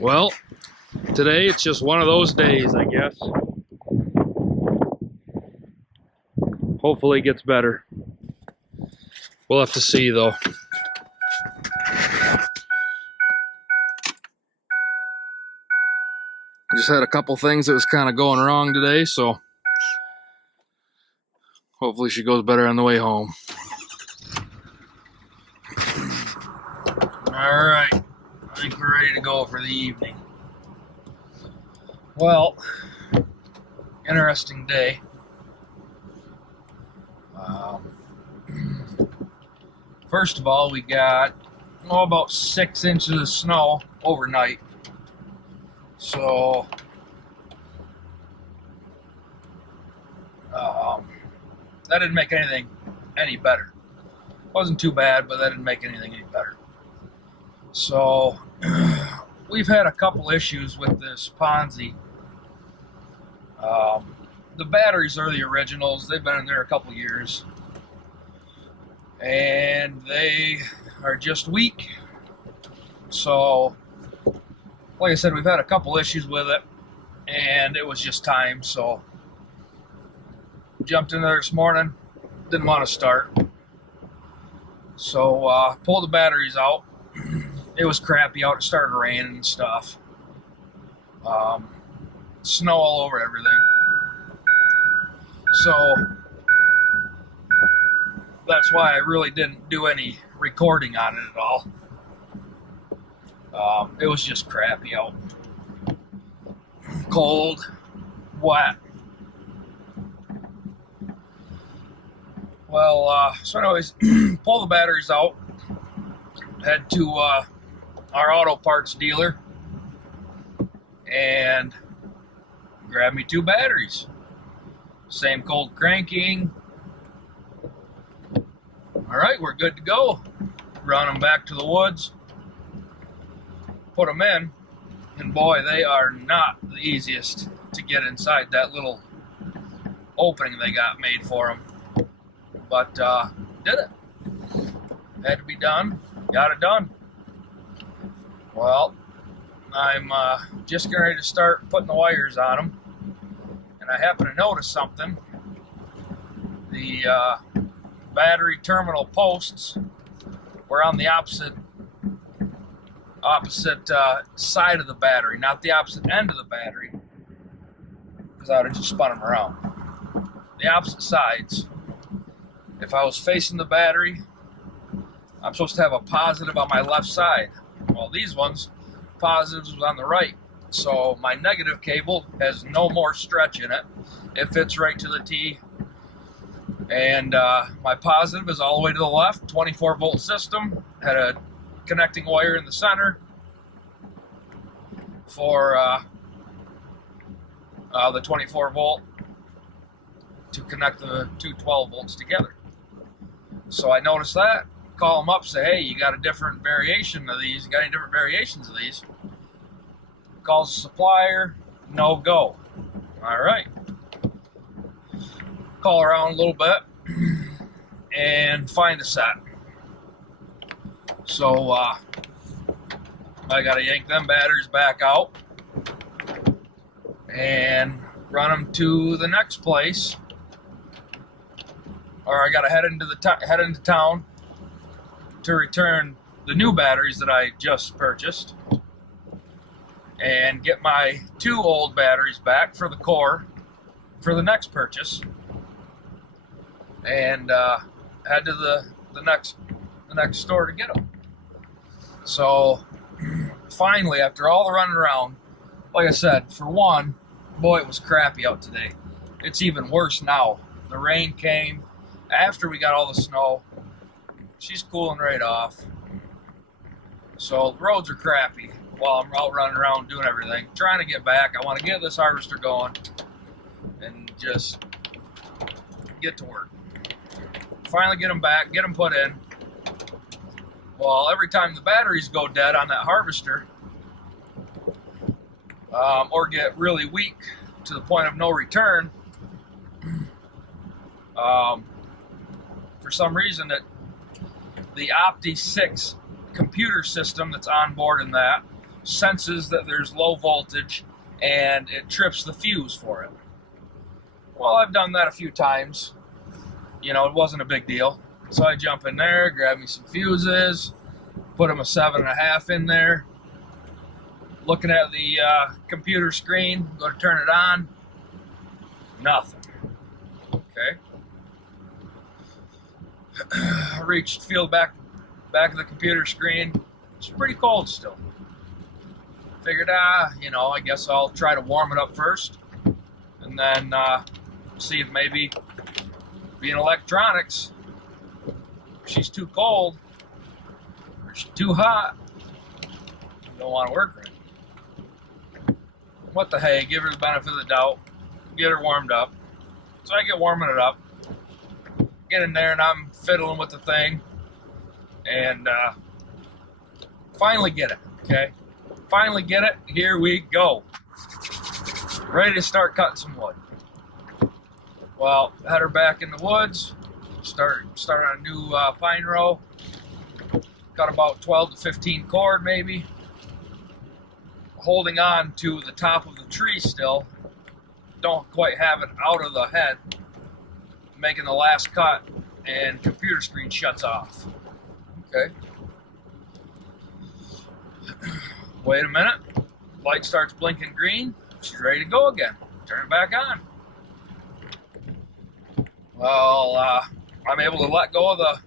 Well, today it's just one of those days, I guess. Hopefully it gets better. We'll have to see, though. Just had a couple things that was kind of going wrong today, so hopefully she goes better on the way home. All right, I think we're ready to go for the evening. Well, interesting day. First of all, we got about 6 inches of snow overnight. So that didn't make anything any better. Wasn't too bad, but that didn't make anything any better. So we've had a couple issues with this PONSSE. The batteries are the originals. They've been in there a couple years. And they are just weak. So, like I said, we've had a couple issues with it. And it was just time, so jumped in there this morning. Didn't want to start. So, pulled the batteries out. It was crappy out. It started raining and stuff. Snow all over everything. So that's why I really didn't do any recording on it at all. It was just crappy out. Cold, wet. Well, so anyways, pull the batteries out. Head to our auto parts dealer and grab me 2 batteries. Same cold cranking. All right, we're good to go. Run them back to the woods. Put them in. And boy, they are not the easiest to get inside that little opening they got made for them. But did it. Had to be done. Got it done. Well, I'm just getting ready to start putting the wires on them. And I happen to notice something. The battery terminal posts were on the opposite side of the battery, not the opposite end of the battery, because I would have just spun them around. The opposite sides. If I was facing the battery, I'm supposed to have a positive on my left side. Well, these ones, positives was on the right. So my negative cable has no more stretch in it. It fits right to the T. And my positive is all the way to the left, 24 volt system. Had a connecting wire in the center for the 24 volt to connect the two 12 volts together. So I noticed that, call them up, say, hey, you got a different variation of these, you got any different variations of these? Calls the supplier, no go. All right. Call around a little bit and find a set. So I gotta yank them batteries back out and run them to the next place, or I gotta head into town to return the new batteries that I just purchased and get my 2 old batteries back for the core for the next purchase, and head to the next store to get them. So finally, after all the running around, like I said, for one, boy, it was crappy out today. It's even worse now. The rain came after we got all the snow. She's cooling right off. So the roads are crappy while I'm out running around doing everything, trying to get back. I want to get this harvester going and just get to work. Finally get them back, get them put in. Well, every time the batteries go dead on that harvester, or get really weak to the point of no return, for some reason the Opti 6 computer system that's on board in that senses that there's low voltage and it trips the fuse for it. Well, I've done that a few times. You know, it wasn't a big deal. So I jump in there, grab me some fuses, put them a 7.5 in there. Looking at the computer screen, go to turn it on, nothing. Okay. Feel back of the computer screen. It's pretty cold still. Figured, you know, I guess I'll try to warm it up first, and then see if maybe, being electronics, if she's too cold or she's too hot, you don't want to work right. What the hey? Give her the benefit of the doubt. Get her warmed up. So I get warming it up. Get in there and I'm fiddling with the thing, and finally get it. Okay. Finally get it. Here we go. Ready to start cutting some wood. Well, had her back in the woods. Start on a new pine row. Cut about 12 to 15 cord maybe. Holding on to the top of the tree still. Don't quite have it out of the head. Making the last cut, and computer screen shuts off. Okay. Wait a minute. Light starts blinking green. She's ready to go again. Turn it back on. Well, I'm able to let go of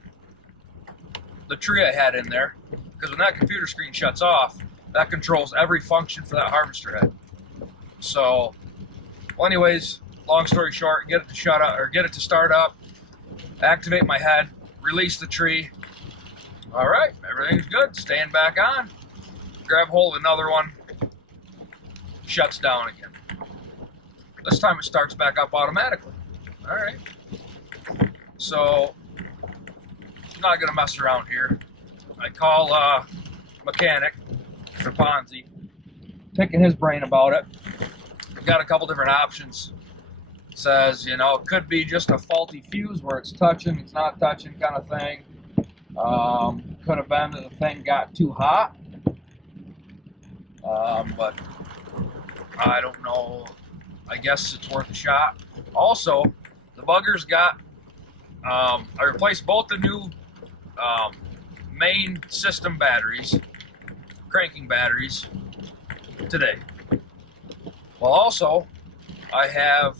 the tree I had in there, because when that computer screen shuts off, that controls every function for that harvester head. So, well, anyways, long story short, get it to shut up, or get it to start up, activate my head, release the tree. All right, everything's good. Staying back on. Grab hold of another one. Shuts down again. This time it starts back up automatically. All right. So, I'm not gonna mess around here. I call mechanic for PONSSE, picking his brain about it. Got a couple different options. Says, you know, it could be just a faulty fuse where it's touching, it's not touching kind of thing. Could have been that the thing got too hot. But I don't know. I guess it's worth a shot. Also, the bugger's got, I replaced both the new main system batteries, cranking batteries, today. Well, also, I have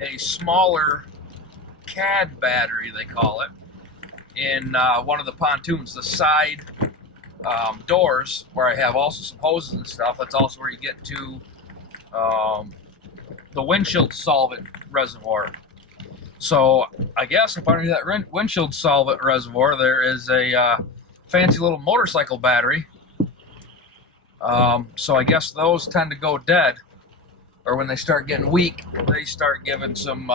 a smaller CAD battery, they call it, in one of the pontoons, the side doors, where I have also some hoses and stuff. That's also where you get to the windshield solvent reservoir. So I guess up under that windshield solvent reservoir, there is a fancy little motorcycle battery. So I guess those tend to go dead, or when they start getting weak, they start giving some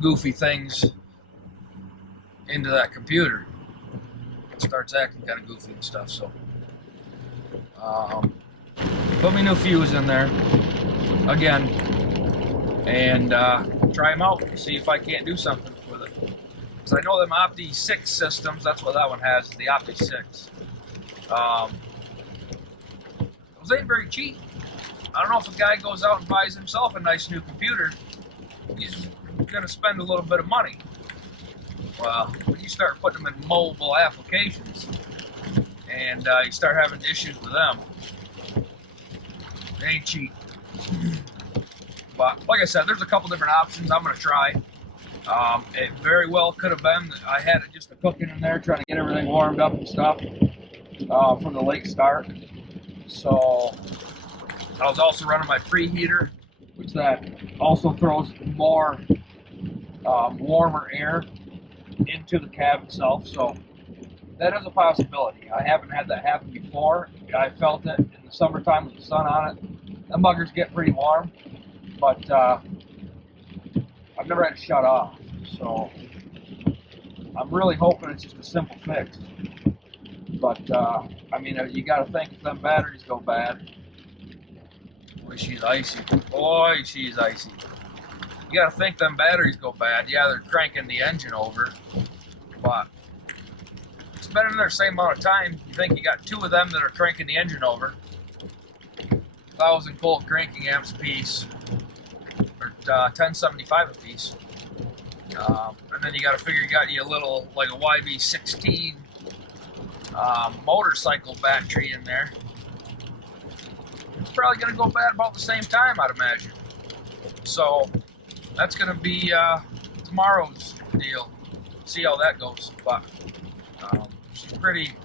goofy things into that computer. It starts acting kind of goofy and stuff. So put me new fuse in there again, and try them out, see if I can't do something with it. Because I know them Opti 6 systems, that's what that one has, is the Opti 6. Those ain't very cheap. I don't know if a guy goes out and buys himself a nice new computer, he's gonna spend a little bit of money. Well, when you start putting them in mobile applications, and you start having issues with them, it ain't cheap. But like I said, there's a couple different options I'm going to try. It very well could have been that I had just a cooking in there, trying to get everything warmed up and stuff from the late start. So I was also running my preheater, which that also throws more warmer air into the cab itself. So that is a possibility. I haven't had that happen before. I felt it in the summertime with the sun on it. Them buggers get pretty warm, but I've never had to shut off. So I'm really hoping it's just a simple fix. But I mean, you got to think if them batteries go bad. Boy, she's icy. Boy, she's icy. You got to think them batteries go bad. Yeah, they're cranking the engine over, but been in there the same amount of time. You think you got 2 of them that are cranking the engine over. 1,000 volt cranking amps a piece, or 1075 a piece. And then you got to figure you got you a little, like a YB16 motorcycle battery in there. It's probably going to go bad about the same time, I'd imagine. So that's going to be tomorrow's deal. See how that goes. But she's pretty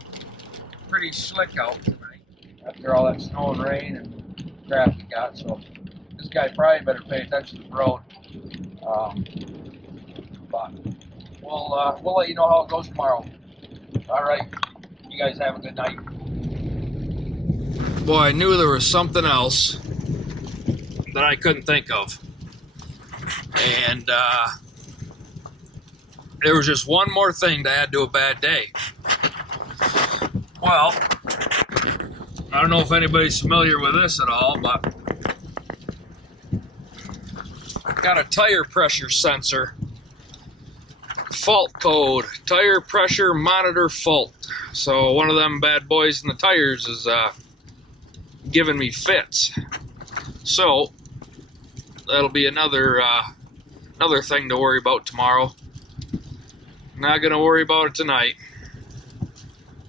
slick out tonight after all that snow and rain and crap we got. So this guy probably better pay attention to the road. But we'll let you know how it goes tomorrow. All right. You guys have a good night. Boy, I knew there was something else that I couldn't think of. And there was just one more thing to add to a bad day. Well, I don't know if anybody's familiar with this at all, but I've got a tire pressure sensor. Fault code, tire pressure monitor fault. So one of them bad boys in the tires is giving me fits. So that'll be another thing to worry about tomorrow. Not gonna worry about it tonight.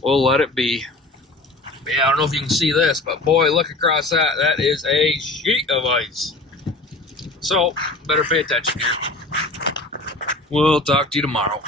We'll let it be. Yeah, I don't know if you can see this, but boy, look across that. That is a sheet of ice. So better pay attention here. We'll talk to you tomorrow.